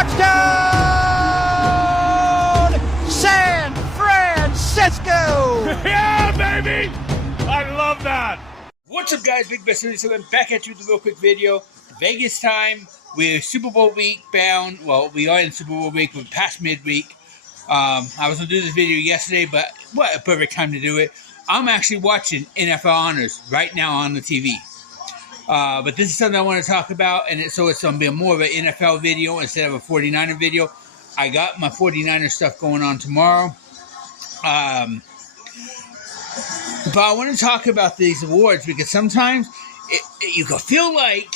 Touchdown, San Francisco! Yeah, baby! I love that! What's up, guys? Big Best 77 back at you with a real quick video. Vegas time. We're Super Bowl week bound. Well, we are in Super Bowl week. We're past midweek. I was going to do this video yesterday, but what a perfect time to do it. I'm actually watching NFL Honors right now on the TV. But this is something I want to talk about, and so it's going to be more of an NFL video instead of a 49er video. I got my 49er stuff going on tomorrow. But I want to talk about these awards because sometimes you can feel like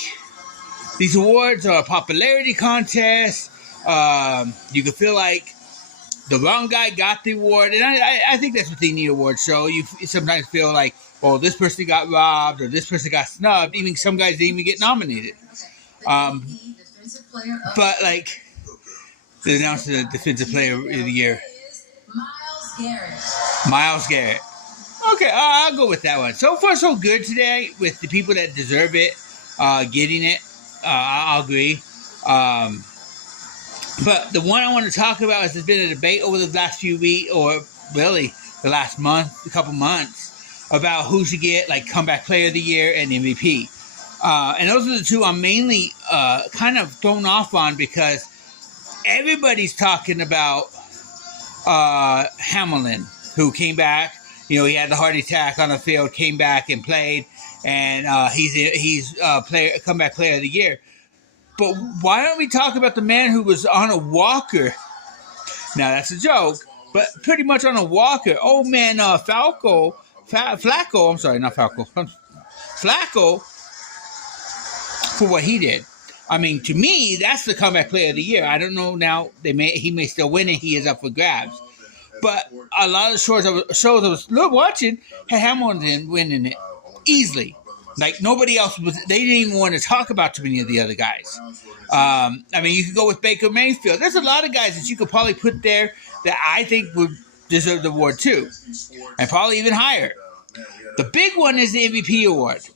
these awards are a popularity contest. You can feel like the wrong guy got the award, and I think that's what they need awards show. You sometimes feel like, well, this person got robbed or this person got snubbed. Even some guys didn't even get nominated. But like, they announced the defensive player of the year. Myles Garrett. Okay, I'll go with that one. So far, so good today with the people that deserve it getting it. I'll agree. But the one I want to talk about is there's been a debate over the last few weeks, or really the last month, a couple months, about who should get like comeback player of the year and MVP. And those are the two I'm mainly kind of thrown off on because everybody's talking about Hamlin, who came back. You know, he had the heart attack on the field, came back and played, and he's comeback player of the year. But why don't we talk about the man who was on a walker? Now that's a joke, but pretty much on a walker. Old man Flacco. I'm sorry, not Falco. Flacco, for what he did. I mean, to me, that's the comeback player of the year. I don't know now. He may still win it. He is up for grabs. But a lot of shows I was watching had Hamilton winning it easily. Like nobody else was. They didn't even want to talk about too many of the other guys. I mean, you could go with Baker Mayfield. There's a lot of guys that you could probably put there that I think would deserve the award too, and probably even higher. The big one is the MVP award,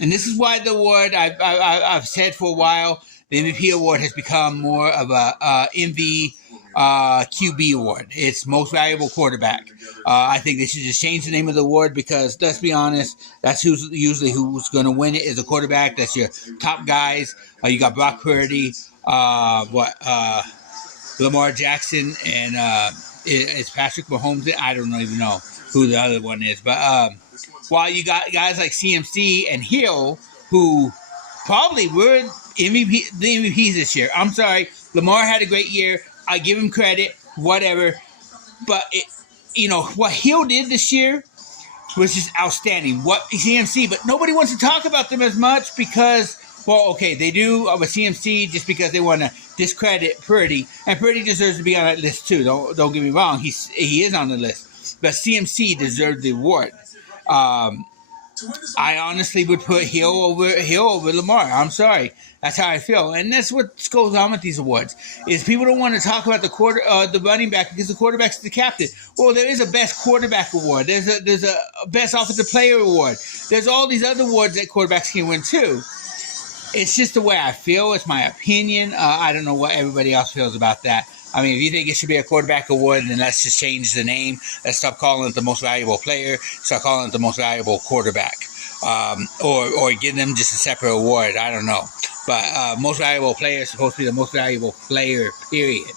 and this is why the award I've said for a while. The MVP award has become more of a MVQB award. It's most valuable quarterback. I think they should just change the name of the award because, let's be honest, that's usually who's going to win it is a quarterback. That's your top guys. You got Brock Purdy, Lamar Jackson, and is Patrick Mahomes. I don't even know who the other one is. But while you got guys like CMC and Hill, who probably were the MVPs this year. I'm sorry, Lamar had a great year. I give him credit, whatever. But, what Hill did this year was just outstanding. What CMC, but nobody wants to talk about them as much because, well, okay, they do with CMC just because they want to discredit Purdy. And Purdy deserves to be on that list too. Don't get me wrong. He is on the list. But CMC deserved the award. I honestly would put Hill over Lamar. I'm sorry. That's how I feel. And that's what goes on with these awards. Is people don't want to talk about the running back because the quarterback's the captain. Well, there is a best quarterback award. There's a best offensive player award. There's all these other awards that quarterbacks can win too. It's just the way I feel. It's my opinion. I don't know what everybody else feels about that. I mean, if you think it should be a quarterback award, then let's just change the name. Let's stop calling it the most valuable player. Start calling it the most valuable quarterback. Or give them just a separate award. I don't know. But most valuable player is supposed to be the most valuable player, period.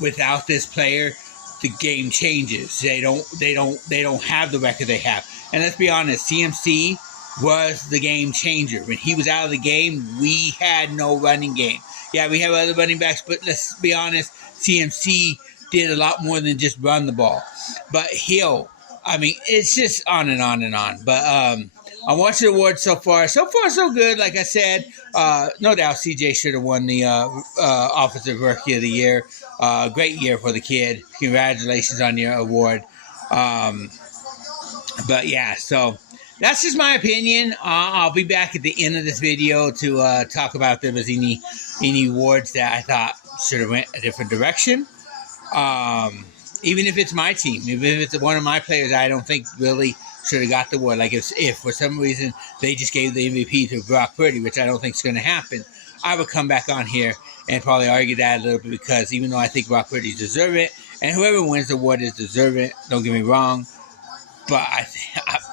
Without this player, the game changes. They don't have the record they have. And let's be honest, CMC was the game changer. When he was out of the game, we had no running game. Yeah, we have other running backs, but let's be honest, CMC did a lot more than just run the ball. But Hill, I mean, it's just on and on and on. But I'm watching the awards so far. So far, so good. Like I said, no doubt CJ should have won the Offensive Rookie of the Year. Great year for the kid. Congratulations on your award. But yeah, so that's just my opinion. I'll be back at the end of this video to talk about if there was any awards that I thought should have went a different direction. Even if it's my team, even if it's one of my players I don't think really should have got the award. Like if for some reason they just gave the MVP to Brock Purdy, which I don't think is going to happen. I would come back on here and probably argue that a little bit, because even though I think Brock Purdy's deserve it, and whoever wins the award is deserving, don't get me wrong, but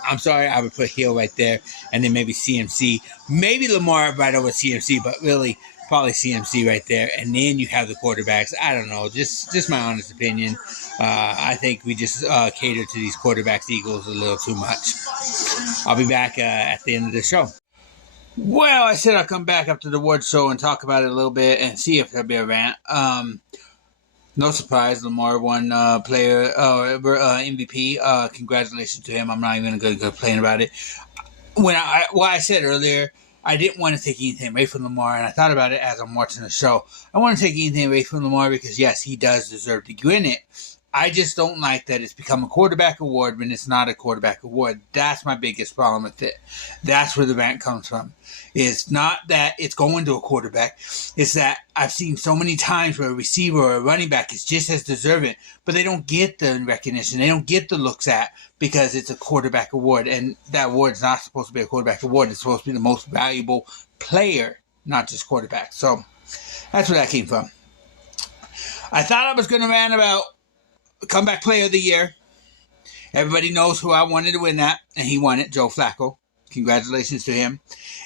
I'm sorry, I would put Hill right there, and then maybe CMC, maybe Lamar right over CMC, but really probably CMC right there, and then you have the quarterbacks. I don't know, just my honest opinion. I think we just cater to these quarterbacks, Eagles, a little too much. I'll be back at the end of the show. Well, I said I'll come back after the award show and talk about it a little bit and see if there'll be a rant. No surprise, Lamar won player MVP. Congratulations to him. I'm not even going to complain about it. I said earlier, I didn't want to take anything away from Lamar, and I thought about it as I'm watching the show. I want to take anything away from Lamar because, yes, he does deserve to win it. I just don't like that it's become a quarterback award when it's not a quarterback award. That's my biggest problem with it. That's where the rant comes from. It's not that it's going to a quarterback. It's that I've seen so many times where a receiver or a running back is just as deserving, but they don't get the recognition. They don't get the looks at because it's a quarterback award. And that award's not supposed to be a quarterback award. It's supposed to be the most valuable player, not just quarterback. So that's where that came from. I thought I was going to rant about comeback player of the year. Everybody knows who I wanted to win that, and he won it, Joe Flacco. Congratulations to him.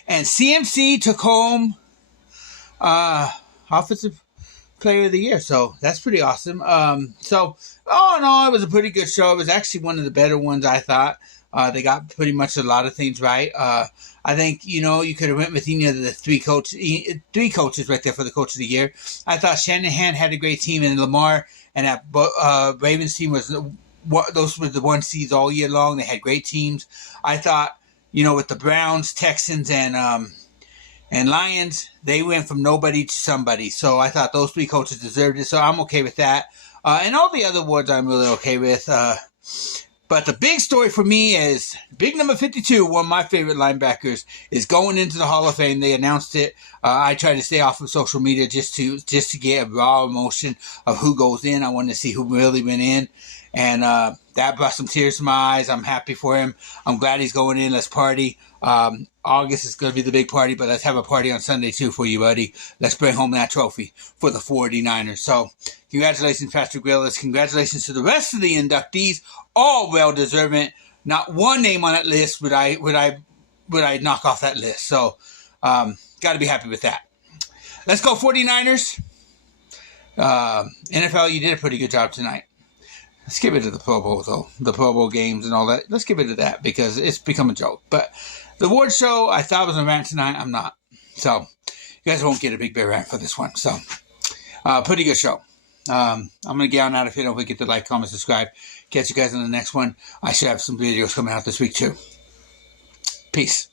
And CMC took home offensive player of the year, so that's pretty awesome. So all in all, it was a pretty good show. It was actually one of the better ones, I thought. They got pretty much a lot of things right. I think, you could have went with any of the three coaches right there for the coach of the year. I thought Shanahan had a great team, and Lamar and that Ravens team those were the one seeds all year long. They had great teams. I thought, with the Browns, Texans, and Lions, they went from nobody to somebody. So I thought those three coaches deserved it. So I'm okay with that. And all the other awards I'm really okay with. But the big story for me is big number 52, one of my favorite linebackers, is going into the Hall of Fame. They announced it. I try to stay off of social media just to get a raw emotion of who goes in. I wanted to see who really went in. And that brought some tears to my eyes. I'm happy for him. I'm glad he's going in. Let's party. August is going to be the big party, but let's have a party on Sunday too for you, buddy. Let's bring home that trophy for the 49ers. So congratulations, Patrick Willis. Congratulations to the rest of the inductees. All well-deserving. Not one name on that list would I knock off that list. So got to be happy with that. Let's go 49ers. NFL, you did a pretty good job tonight. Let's give it to the Pro Bowl, though. The Pro Bowl games and all that. Let's give it to that because it's become a joke. But the award show, I thought was a rant tonight. I'm not. So you guys won't get a big bear rant for this one. So pretty good show. I'm going to get on out of here. Don't forget to like, comment, subscribe. Catch you guys in the next one. I should have some videos coming out this week, too. Peace.